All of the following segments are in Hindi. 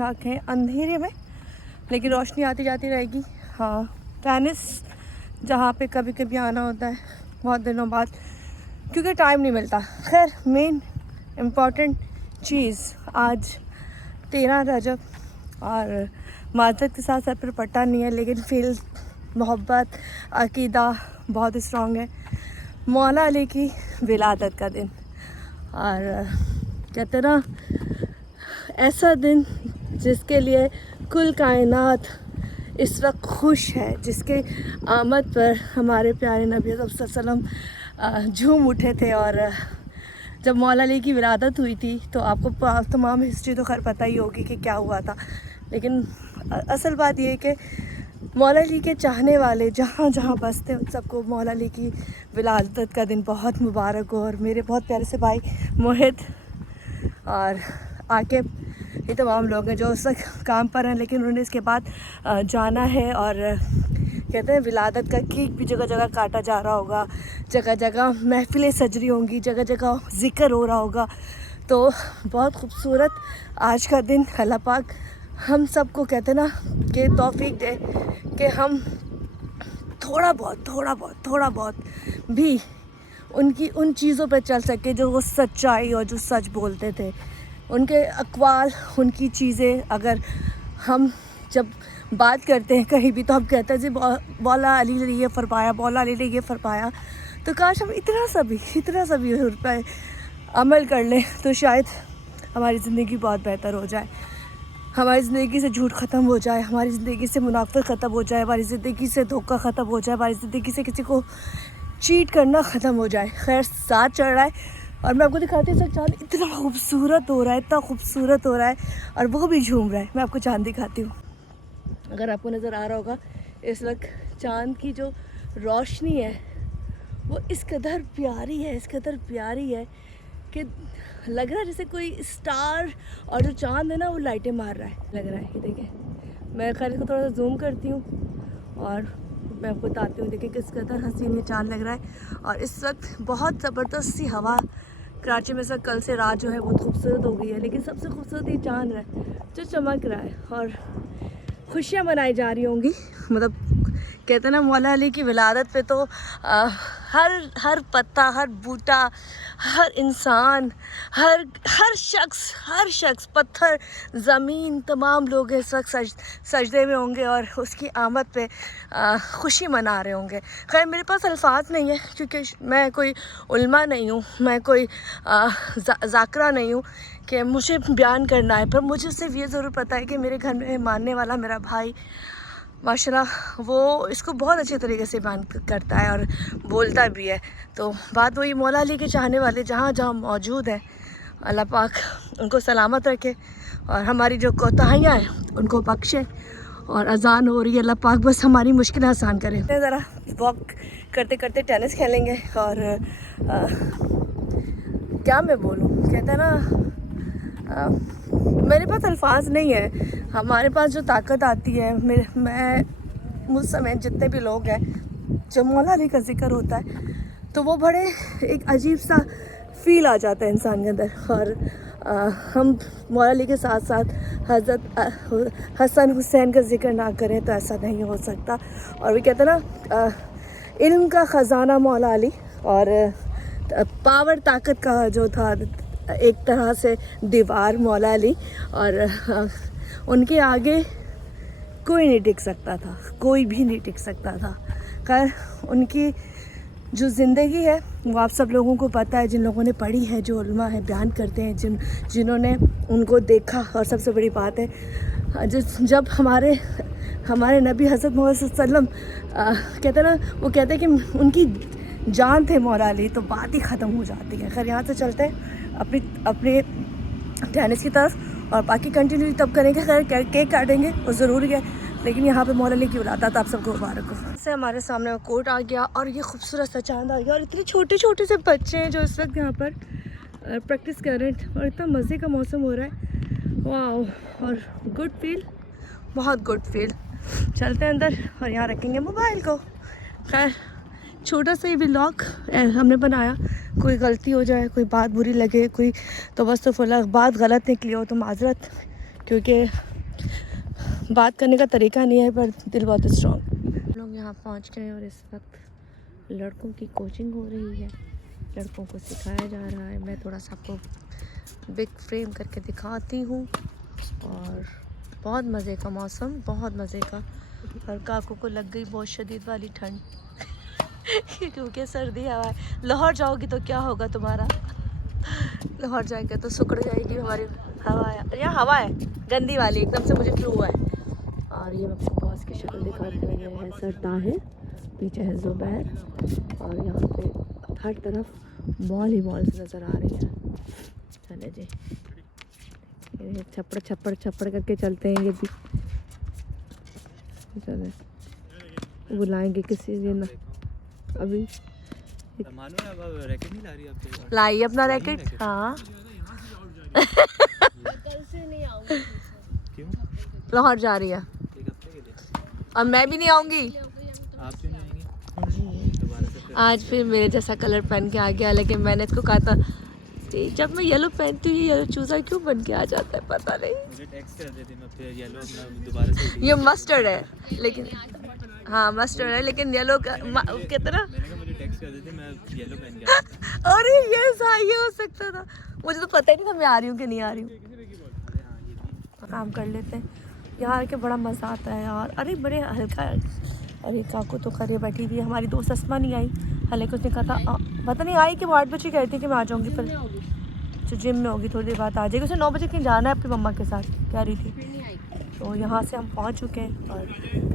ठाक हैं अंधेरे में, लेकिन रोशनी आती जाती रहेगी। हाँ, टेनिस जहाँ पे कभी कभी आना होता है बहुत दिनों बाद, क्योंकि टाइम नहीं मिलता। खैर, मेन इम्पॉर्टेंट चीज़ आज 13 रजब और माजरत के साथ सर पर पट्टा नहीं है, लेकिन फिर मोहब्बत अकीदा बहुत स्ट्रॉन्ग है। मौला अली की विलादत का दिन, और कहते ना ऐसा दिन जिसके लिए कुल कायनात इस वक्त खुश है, जिसके आमद पर हमारे प्यारे नबी सल्लल्लाहु अलैहि वसल्लम झूम उठे थे। और जब मौला अली की विलादत हुई थी तो आपको तमाम हिस्ट्री तो खैर पता ही होगी कि क्या हुआ था, लेकिन असल बात यह है कि मौला अली के चाहने वाले जहाँ जहाँ बसते उन सबको मौला अली की विलादत का दिन बहुत मुबारक हो। और मेरे बहुत प्यारे से भाई मोहित और आकिब, ये तमाम लोग हैं जो उस वक्त काम पर हैं, लेकिन उन्होंने इसके बाद जाना है। और कहते हैं विलादत का केक भी जगह जगह काटा जा रहा होगा, जगह जगह महफिलें सज रही होंगी, जगह जगह ज़िक्र हो रहा होगा। तो बहुत खूबसूरत आज का दिन। अल्लाह पाक हम सबको कहते ना कि तौफीक दे कि हम थोड़ा बहुत भी उनकी उन चीज़ों पे चल सके जो वो सच्चाई और जो सच बोलते थे। उनके अक़वाल, उनकी चीज़ें, अगर हम जब बात करते हैं कहीं भी तो हम कहते हैं जी मौला अली ने ये फरमाया, मौला अली ने ये फरमाया। तो काश हम इतना सा भी उस पर अमल कर लें तो शायद हमारी ज़िंदगी बहुत बेहतर हो जाए, हमारी ज़िंदगी से झूठ ख़त्म हो जाए, हमारी ज़िंदगी से मुनाफिक ख़त्म हो जाए, हमारी ज़िंदगी से धोखा ख़त्म हो जाए, हमारी ज़िंदगी से किसी को चीट करना ख़त्म हो जाए। खैर, साथ चढ़ रहा है और मैं आपको दिखाती हूँ सर, चाँद इतना खूबसूरत हो रहा है और वो भी झूम रहा है। मैं आपको चाँद दिखाती हूँ। अगर आपको नज़र आ रहा होगा इस वक्त चाँद की जो रोशनी है वो इस कदर प्यारी है कि लग रहा है जैसे कोई स्टार और जो चाँद है ना वो लाइटें मार रहा है, लग रहा है। ये देखें, मैं खैर इसको थोड़ा सा जूम करती हूँ और मैं आपको बताती हूँ। देखिए किस कदर हसीन ये चाँद लग रहा है। और इस वक्त बहुत ज़बरदस्त सी हवा कराची में, सर कल से रात जो है बहुत खूबसूरत हो गई है, लेकिन सबसे खूबसूरत ये चाँद है जो चमक रहा है और खुशियाँ मनाई जा रही होंगी। मतलब कहते हैं ना मौला अली की विलादत पे तो हर पत्ता, हर बूटा, हर इंसान, हर शख्स, पत्थर, ज़मीन, तमाम लोग इस वक्त सजदे में होंगे और उसकी आमद पे खुशी मना रहे होंगे। खैर, मेरे पास अल्फाज नहीं है क्योंकि मैं कोई उल्मा नहीं हूँ, मैं कोई ज़ाकरा नहीं हूँ कि मुझे बयान करना है। पर मुझे सिर्फ ये ज़रूर पता है कि मेरे घर में मानने वाला मेरा भाई माशाल्लाह वो इसको बहुत अच्छे तरीके से बयान करता है और बोलता भी है। तो बात वही, मौला अली के चाहने वाले जहाँ जहाँ मौजूद हैं, अल्लाह पाक उनको सलामत रखे और हमारी जो कोताहियाँ हैं उनको बख्शे। और अजान हो रही है, अल्लाह पाक बस हमारी मुश्किल आसान करे। ज़रा वॉक करते करते टेनिस खेलेंगे और क्या मैं बोलूँ, कहते हैं ना मेरे पास अल्फाज नहीं है। हमारे पास जो ताकत आती है, मैं मुझ समेत जितने भी लोग हैं, जब मौला अली का जिक्र होता है तो वो बड़े एक अजीब सा फील आ जाता है इंसान के अंदर। और हम मौला अली के साथ साथ हज़रत हसन हुसैन का जिक्र ना करें तो ऐसा नहीं हो सकता। और वो कहते हैं ना इल्म का ख़जाना मौला अली, और पावर, ताकत का जो था एक तरह से दीवार मौला अली, और उनके आगे कोई नहीं टिक सकता था, कोई भी नहीं टिक सकता था। खैर, उनकी जो ज़िंदगी है वो आप सब लोगों को पता है, जिन लोगों ने पढ़ी है, जो उलमा है बयान करते हैं, जिन्होंने उनको देखा। और सबसे बड़ी बात है जब हमारे नबी हज़रत मोहम्मद सल्लल्लाहु अलैहि वसल्लम कहते ना, वो कहते हैं कि उनकी जान थे मौला अली, तो बात ही ख़त्म हो जाती है। खैर, यहाँ से चलते हैं अपने टेनिस की तरफ और बाकी कंटिन्यू तब करेंगे। खैर, केक काटेंगे वो ज़रूरी है, लेकिन यहाँ पे मौला अली की विलादत आप सबको मुबारक हो। से हमारे सामने कोर्ट आ गया और ये खूबसूरत सा चांद आ गया और इतने छोटे छोटे से बच्चे हैं जो इस वक्त यहाँ पर प्रैक्टिस कर रहे हैं और इतना मज़े का मौसम हो रहा है। वाह, और गुड फील, बहुत गुड फील। चलते हैं अंदर और यहाँ रखेंगे मोबाइल को। खैर, छोटा सा ही व्लॉग हमने बनाया, कोई गलती हो जाए, कोई बात बुरी लगे, कोई तो बस तो बात गलत निकली हो तो माजरत, क्योंकि बात करने का तरीका नहीं है पर दिल बहुत स्ट्रॉन्ग। लोग यहाँ पहुँच गए और इस वक्त लड़कों की कोचिंग हो रही है, लड़कों को सिखाया जा रहा है। मैं थोड़ा सा आपको बिग फ्रेम करके दिखाती हूँ। और बहुत मज़े का मौसम, बहुत मज़े का। और काकू को लग गई बहुत शदीद वाली ठंड क्योंकि सर्दी हवा है। लाहौर जाओगी तो क्या होगा तुम्हारा, लाहौर जाएंगे तो सुकड़ जाएगी हमारी हवा। यहाँ हवा है गंदी वाली एकदम से, मुझे फ्लू है। और ये आपको बॉस की शक्ल दिखाते हैं। ये है सर ताहिर, पीछे है ज़ुबैर और यहाँ पे हर तरफ मॉल ही मॉल नज़र आ रही है। चले जी, ये छप्पड़ छप्पड़ छप्पड़ करके चलते हैं ये भी। चले बुलाएंगे किसी दिन अभी। रैकेट नहीं ला रही आप? लाई अपना रैकेट। हाँ कल से नहीं आऊंगी। क्यों? लाहौर जा रही है एक हफ्ते के लिए। और मैं भी नहीं आऊँगी। आप क्यों नहीं आएंगे? दोबारा से फिर आज फिर मेरे जैसा कलर पहन के आ गया, लेकिन मैंने इसको कहा था जब मैं येलो पहनती हूँ ये येलो चूज़ा क्यों बन के आ जाता है पता नहीं। मुझे टेक्स्ट कर देते, मैं फिर येलो अपना दोबारा से ये मस्टर्ड है लेकिन, हाँ मस्टर्ड है लेकिन येलो का कितना। मैंने कहा मुझे टेक्स्ट कर देते, मैं येलो पहन के आता। अरे ये सही हो सकता था, मुझे तो पता ही नहीं था मैं आ रही हूँ कि नहीं आ रही हूँ। काम कर लेते हैं यहाँ आके, बड़ा मज़ा आता है यार। अरे बड़े हल्का, अरे काकू तो खड़े बैठी हुई है। हमारी दोस्त असमा नहीं आई, हालांकि उसने कहा था पता नहीं आई कि वो 8 बजे कह रही थी कि मैं आ जाऊँगी, पर तो जिम में होगी थोड़ी देर बाद आ जाएगी। उसे 9 बजे कहीं जाना है अपनी मम्मा के साथ कह रही थी। तो यहाँ से हम पहुँच चुके हैं और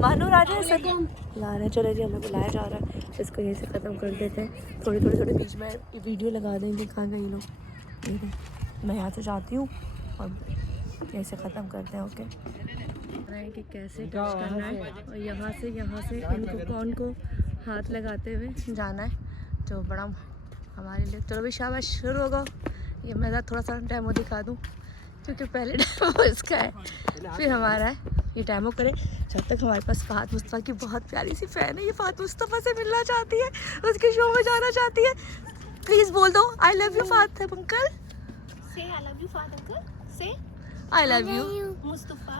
मानूर आ जाए सर ला रहे हैं। चले जी, हमें बुलाया जा रहा है, इसको यहीं से ख़त्म कर देते हैं। थोड़े बीच में वीडियो लगा देंगे। कहाँ गई लोग, ये मैं यहाँ से जाती हूँ और यहीं से ख़त्म करते हैं। ओके, कि कैसे टच करना है और यहाँ से इनको कौन को हाथ लगाते हुए जाना है, जो बड़ा हमारे लिए। चलो भी शाबाश, शुरू होगा। ये मैं थोड़ा सा डेमो दिखा दूँ क्योंकि पहले डेमो इसका है फिर हमारा है। ये डेमो करे जब तक। हमारे पास फ़ात मुस्तफ़ा की बहुत प्यारी सी फ़ैन है, ये फ़ात मुस्तफ़ा से मिलना चाहती है, उसके शो में जाना चाहती है। प्लीज़ बोल दो आई लव यू फ़ात uncle. Say I love you father uncle. Say I love you Mustafa.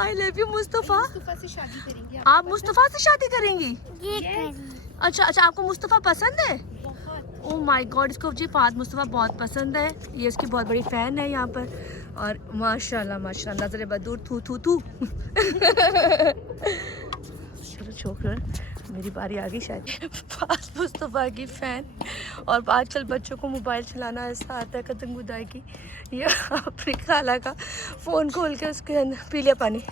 I love you Mustafa. Mustafa से शादी करेंगे आप मुस्तफ़ा से शादी करेंगी? Yes. अच्छा, आपको मुस्तफ़ा पसंद है? बहुत। ओह माय गॉड, इसको जी फ़ात मुस्तफ़ा बहुत पसंद है। ये इसकी बहुत बड़ी फ़ैन है यहाँ पर। और माशाल्लाह माशाल्लाह, नज़र बदूर थू थू थू चलो छोकरा, मेरी बारी आ गई शायद। फ़ात मुस्तफ़ा की फ़ैन। और आजकल बच्चों को मोबाइल चलाना ऐसा आता है कतंग बुदाई की। ये अपनी खाला का फ़ोन खोल के उसके अंदर पी लिया पानी,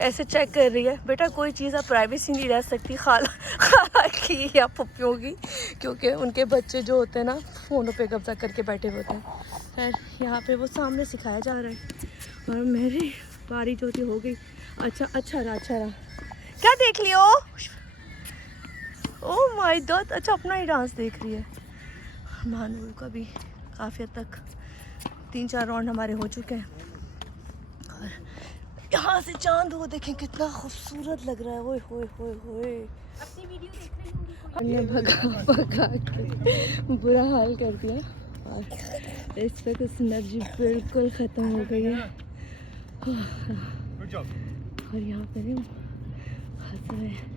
ऐसे चेक कर रही है। बेटा कोई चीज़ आप प्राइवेसी नहीं रह सकती खाला की या पप्पियों की, क्योंकि उनके बच्चे जो होते हैं ना फ़ोनों पे कब्जा करके बैठे होते हैं। खैर यहाँ पे वो सामने सिखाया जा रहा है और मेरी बारी जो थी हो गई। अच्छा रहा। क्या देख लियो? ओह माय गॉड, अच्छा अपना ही डांस देख रही है। मानूर का भी काफ़ी हद तक 3-4 राउंड हमारे हो चुके हैं। और यहाँ से चांद वो देखें कितना खूबसूरत लग रहा है। ओए होए होए होए, अपनी वीडियो देख रहे होंगे। हमने भगा के बुरा हाल कर दिया और इस वक्त उस एनर्जी बिल्कुल ख़त्म हो गई है। और यहाँ पर ही हंस रहे हैं।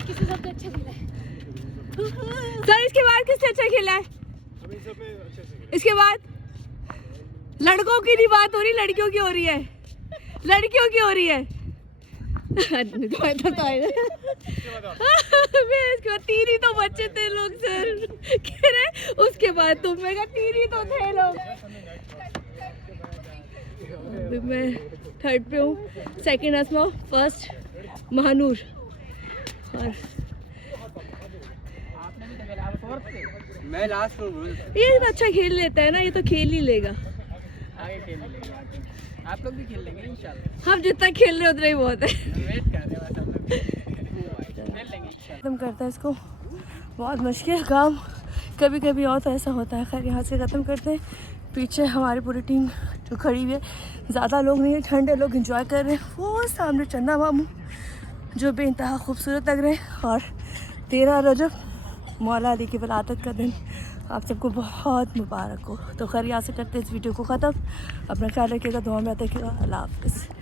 किसी सबसे अच्छा खेला है। सर इसके बाद किससे अच्छा खेला है? इसके बाद लड़कों की नहीं बात हो रही, लड़कियों की हो रही है। लड़कियों की हो रही है। इसके बाद 3 ही तो बच्चे थे लोग सर, कह रहे उसके बाद तुम। मैं 3 ही तो थे लोग। अभी मैं 3rd पे हूँ, 2nd असमा, 1st महानूर। और मैं लास्ट पर ये अच्छा खेल लेता है ना, ये तो खेल ही लेगा। आगे खेल लेंगे, आप लोग भी खेल लेंगे इंशाल्लाह। हम जितना खेल रहे उतना ही बहुत है। वेट कर रहे हैं, हम लोग खेल लेंगे इंशाल्लाह। ख़त्म करता है इसको, बहुत मुश्किल काम कभी कभी और तो ऐसा होता है। खैर यहाँ से ख़त्म करते हैं। पीछे हमारी पूरी टीम जो खड़ी हुई है, ज़्यादा लोग नहीं है, ठंडे लोग एंजॉय कर रहे हैं। वो सामने चंदा मामू जो बेइंतहा खूबसूरत लग रहे हैं। और 13 रजब मौला अली की विलादत का दिन आप सबको बहुत मुबारक हो। तो खैर यहाँ से करते इस वीडियो को ख़त्म। अपना ख्याल रखिएगा, दुआ में याद रखिएगा। अल्लाह हाफ़िज़।